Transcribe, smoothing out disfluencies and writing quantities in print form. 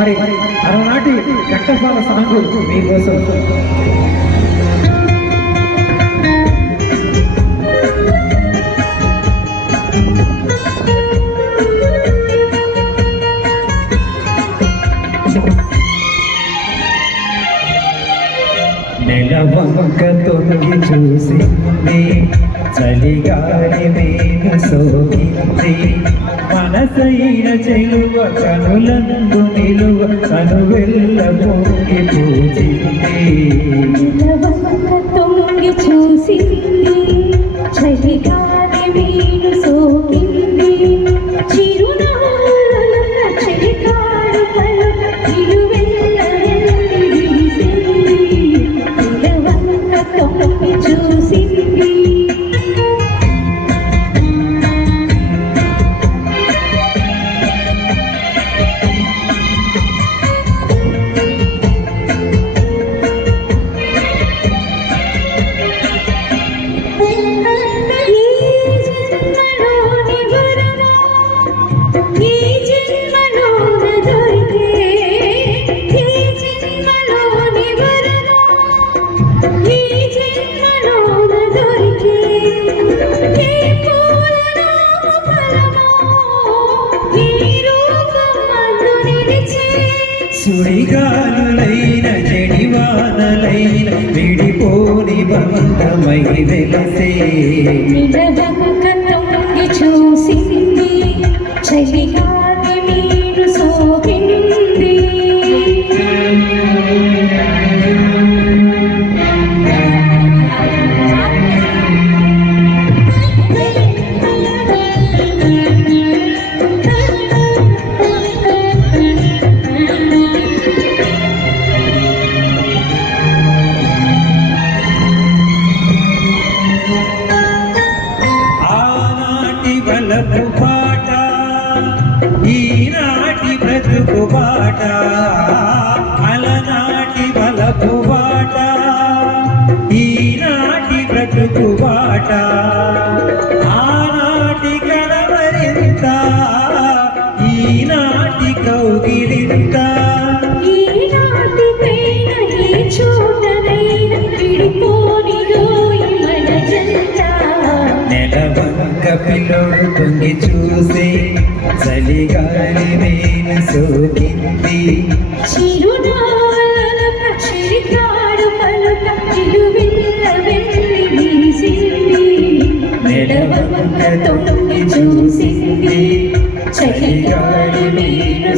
మరి అలనాటి ఘంటసాల సాంగు మీకోసం. నెలవంక తొంగి చూసింది, చలిగాలి మేము సోకింది, మనసైన చెలువ కనులందు నిలువ కనువెల్ల పొంగి పూజింది. నెలవంక తొంగి చూసింది, చలిగాలి మేము సోకింది, చిరునవ్వుల చెలికాడు పలుక నిలువెల్ల విరిసింది. నెలవంక తొంగి చూసింది. సుడిగాలులైన జడివానలైన విడిపోని బంధమై వెలసే. నెలవంక తొంగి చూసింది, చలిగాలి మీరు సోకింది. బలపు పాట ఈనాటి బ్రతుకు బాట, అలనాటి బలపు బాట ఈనాటి బ్రతుకు బాట, ఆనాటి కలవరింత ఈనాటి కౌగిలింత. ఈనాటికైన ఏ చోటనైన విడిపోనిదోయి మన జంట. నెలవంక పిల్లోడు తొంగి చూసి, చలిగాలి నేను సోకింది, చిరునాళ్ళ చిరికాడు పలుక నిలువెల్ల వెళ్ళి వీసింది. నెలవంక తొంగి చూసింది, చలిగాలి నేను